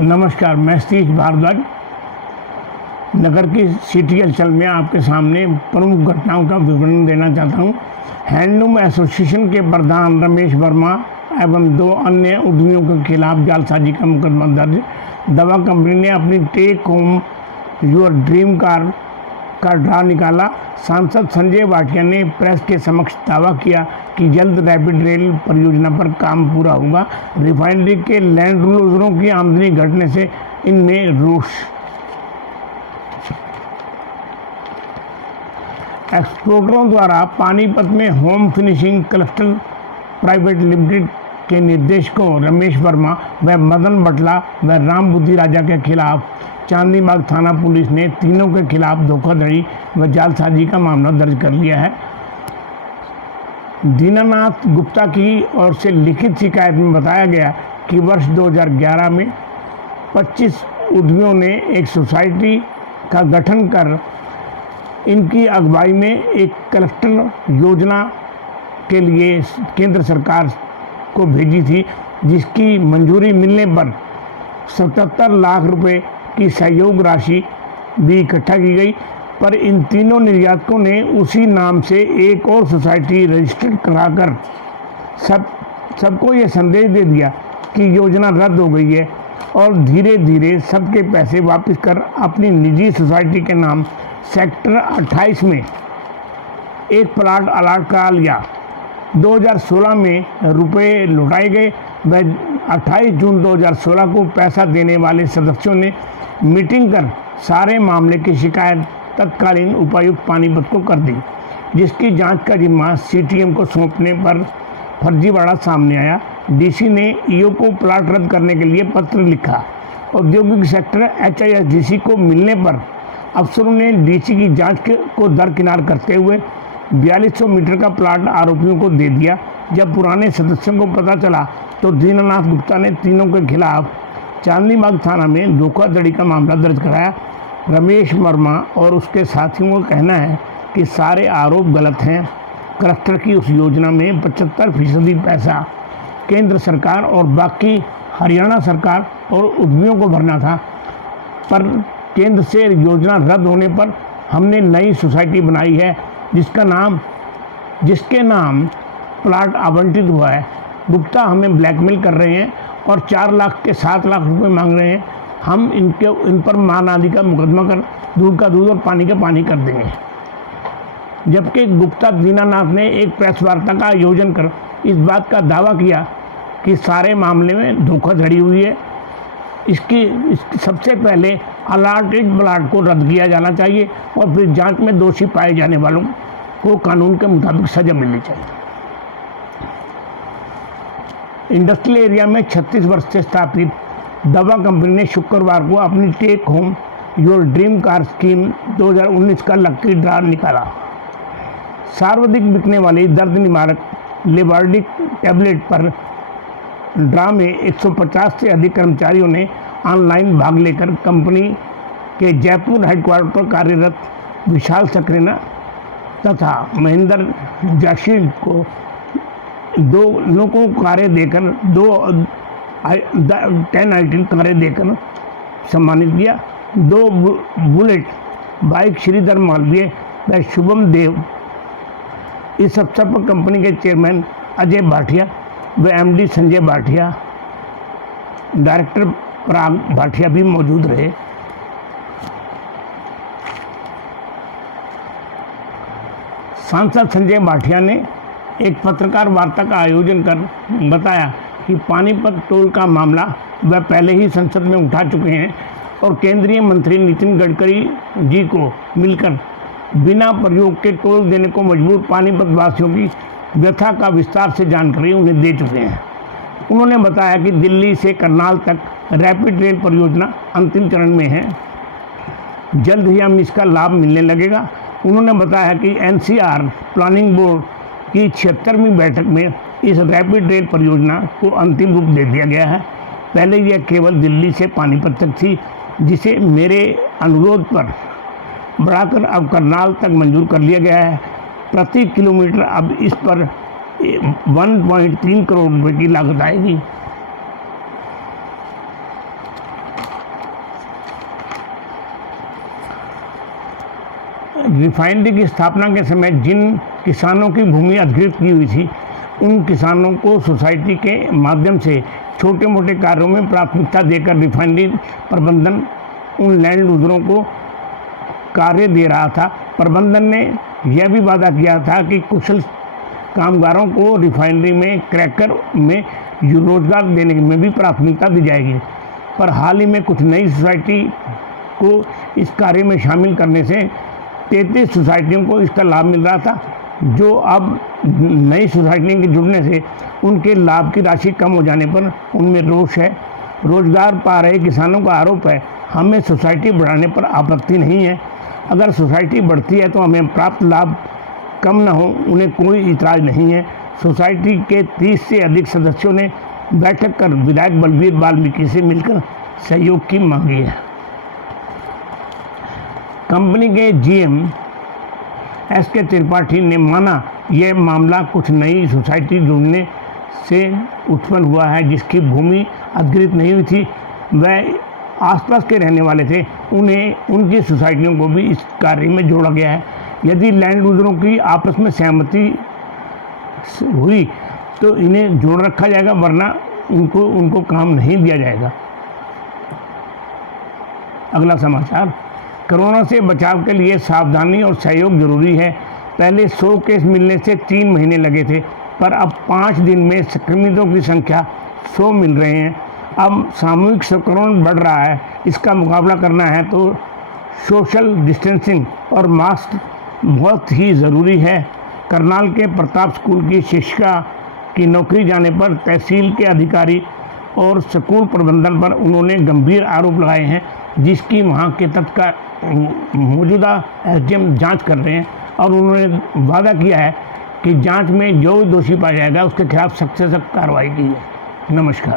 नमस्कार, मैं सतीश भारद्वाज नगर की सिटी हलचल में आपके सामने प्रमुख घटनाओं का विवरण देना चाहता हूं। हैंडलूम एसोसिएशन के प्रधान रमेश वर्मा एवं 2 अन्य उद्यमियों के खिलाफ जालसाजी का मुकदमा दर्ज। दवा कंपनी ने अपनी take home your dream car का ड्रा निकाला। सांसद संजय भाटिया ने प्रेस के समक्ष दावा किया कि जल्द रैपिड रेल परियोजना पर काम पूरा होगा। रिफाइनरी के लैंड लूजरों की आमदनी घटने से इनमें रोष। एक्सप्लोररों द्वारा पानीपत में home finishing cluster private limited के निर्देशकों रमेश वर्मा व मदन बटला व राम बुद्धि राजा के खिलाफ चांदीबाग थाना पुलिस ने तीनों के खिलाफ धोखाधड़ी व जालसाजी का मामला दर्ज कर लिया है। दीनानाथ गुप्ता की ओर से लिखित शिकायत में बताया गया कि वर्ष 2011 में 25 उद्यमियों ने एक सोसाइटी का गठन कर इनकी अगुवाई में एक क्लस्टर योजना के लिए केंद्र सरकार को भेजी थी, जिसकी मंजूरी मिलने पर 77 लाख रुपए की सहयोग राशि भी इकट्ठा की गई। पर इन तीनों निर्यातकों ने उसी नाम से एक और सोसाइटी रजिस्टर्ड कराकर सबको ये संदेश दे दिया कि योजना रद्द हो गई है और धीरे धीरे सबके पैसे वापस कर अपनी निजी सोसाइटी के नाम सेक्टर 28 में एक प्लाट अलॉट करा लिया। 2016 में रुपए लौटाए गए। वह 28 जून 2016 को पैसा देने वाले सदस्यों ने मीटिंग कर सारे मामले की शिकायत तत्कालीन उपायुक्त पानीपत को कर दी, जिसकी जांच का जिम्मा सीटीएम को सौंपने पर फर्जीवाड़ा सामने आया। डीसी ने ईओ को प्लाट रद्द करने के लिए पत्र लिखा। औद्योगिक सेक्टर HISDC को मिलने पर अफसरों ने डीसी की जांच को दरकिनार करते हुए 4200 मीटर का प्लाट आरोपियों को दे दिया। जब पुराने सदस्यों को पता चला तो दीनानाथ गुप्ता ने तीनों के खिलाफ चांदीबाग थाना में धोखाधड़ी का मामला दर्ज कराया। रमेश वर्मा और उसके साथियों का कहना है कि सारे आरोप गलत हैं। क्लस्टर की उस योजना में 75% पैसा केंद्र सरकार और बाकी हरियाणा सरकार और उद्यमियों को भरना था, पर केंद्र से योजना रद्द होने पर हमने नई सोसाइटी बनाई है जिसके नाम प्लाट आवंटित हुआ है। गुप्ता हमें ब्लैकमेल कर रहे हैं और 4 लाख के 7 लाख रुपए मांग रहे हैं। हम इन पर मान आदि का मुकदमा कर दूध का दूध और पानी का पानी कर देंगे। जबकि गुप्ता दीनानाथ ने एक प्रेस वार्ता का आयोजन कर इस बात का दावा किया कि सारे मामले में धोखाधड़ी हुई है। इसकी सबसे पहले अलॉटेड प्लाट को रद्द किया जाना चाहिए और फिर जांच में दोषी पाए जाने वालों को कानून के मुताबिक सजा मिलनी चाहिए। इंडस्ट्रियल एरिया में 36 वर्ष से स्थापित दवा कंपनी ने शुक्रवार को अपनी take home your dream car scheme 2019 का लकी ड्रा निकाला। सर्वाधिक बिकने वाली दर्द निवारक लेबार्डिक टैबलेट पर ड्रा में 150 से अधिक कर्मचारियों ने ऑनलाइन भाग लेकर कंपनी के जयपुर हेडक्वार्टर पर कार्यरत विशाल सक्सेना तथा महेंद्र जाशील को 2 कारें देकर 10 आइटम कारें देकर सम्मानित किया। 2 बुलेट बाइक श्रीधर मालवीय व शुभम देव। इस अवसर पर कंपनी के चेयरमैन अजय भाटिया व MD संजय भाटिया, डायरेक्टर पराग भाटिया भी मौजूद रहे। सांसद संजय भाटिया ने एक पत्रकार वार्ता का आयोजन कर बताया कि पानीपत टोल का मामला वह पहले ही संसद में उठा चुके हैं और केंद्रीय मंत्री नितिन गडकरी जी को मिलकर बिना प्रयोग के टोल देने को मजबूर पानीपत वासियों की व्यथा का विस्तार से जानकारी उन्हें दे चुके हैं। उन्होंने बताया कि दिल्ली से करनाल तक रैपिड रेल परियोजना अंतिम चरण में है, जल्द ही हम इसका लाभ मिलने लगेगा। उन्होंने बताया कि NCR प्लानिंग बोर्ड की 76वीं बैठक में इस रैपिड रेल परियोजना को अंतिम रूप दे दिया गया है। पहले यह केवल दिल्ली से पानीपत तक थी, जिसे मेरे अनुरोध पर बढ़ाकर अब करनाल तक मंजूर कर लिया गया है। प्रति किलोमीटर अब इस पर 1.3 करोड़ रुपए की लागत आएगी। रिफाइनरी की स्थापना के समय जिन किसानों की भूमि अधिकृत की हुई थी, उन किसानों को सोसाइटी के माध्यम से छोटे मोटे कार्यों में प्राथमिकता देकर रिफाइनरी प्रबंधन उन लैंड यूजरों को कार्य दे रहा था। प्रबंधन ने यह भी वादा किया था कि कुशल कामगारों को रिफाइनरी में क्रैकर में रोजगार देने में भी प्राथमिकता दी जाएगी। पर हाल ही में कुछ नई सोसाइटी को इस कार्य में शामिल करने से 33 सोसाइटियों को इसका लाभ मिल रहा था, जो अब नई सोसाइटियों के जुड़ने से उनके लाभ की राशि कम हो जाने पर उनमें रोष है। रोजगार पा रहे किसानों का आरोप है, हमें सोसाइटी बढ़ाने पर आपत्ति नहीं है, अगर सोसाइटी बढ़ती है तो हमें प्राप्त लाभ कम न हो, उन्हें कोई इतराज़ नहीं है। सोसाइटी के 30 से अधिक सदस्यों ने बैठक कर विधायक बलबीर वाल्मीकि से मिलकर सहयोग की मांगी है। कंपनी के जीएम एस.के. त्रिपाठी ने माना यह मामला कुछ नई सोसाइटी जुड़ने से उत्पन्न हुआ है, जिसकी भूमि अधिकृत नहीं हुई थी, वह आसपास के रहने वाले थे, उन्हें उनकी सोसाइटियों को भी इस कार्य में जोड़ा गया है। यदि लैंड यूजरों की आपस में सहमति हुई तो इन्हें जोड़ रखा जाएगा, वरना उनको काम नहीं दिया जाएगा। अगला समाचार, कोरोना से बचाव के लिए सावधानी और सहयोग जरूरी है। पहले 100 केस मिलने से 3 महीने लगे थे, पर अब 5 दिन में संक्रमितों की संख्या 100 मिल रहे हैं। अब सामूहिक संक्रमण बढ़ रहा है, इसका मुकाबला करना है तो सोशल डिस्टेंसिंग और मास्क बहुत ही ज़रूरी है। करनाल के प्रताप स्कूल की शिक्षिका की नौकरी जाने पर तहसील के अधिकारी और स्कूल प्रबंधन पर उन्होंने गंभीर आरोप लगाए हैं, जिसकी वहां के तत्काल मौजूदा एसडीएम जांच कर रहे हैं और उन्होंने वादा किया है कि जांच में जो दोषी पाया जाएगा उसके खिलाफ सख्त से सख्त कार्रवाई की जाए। नमस्कार।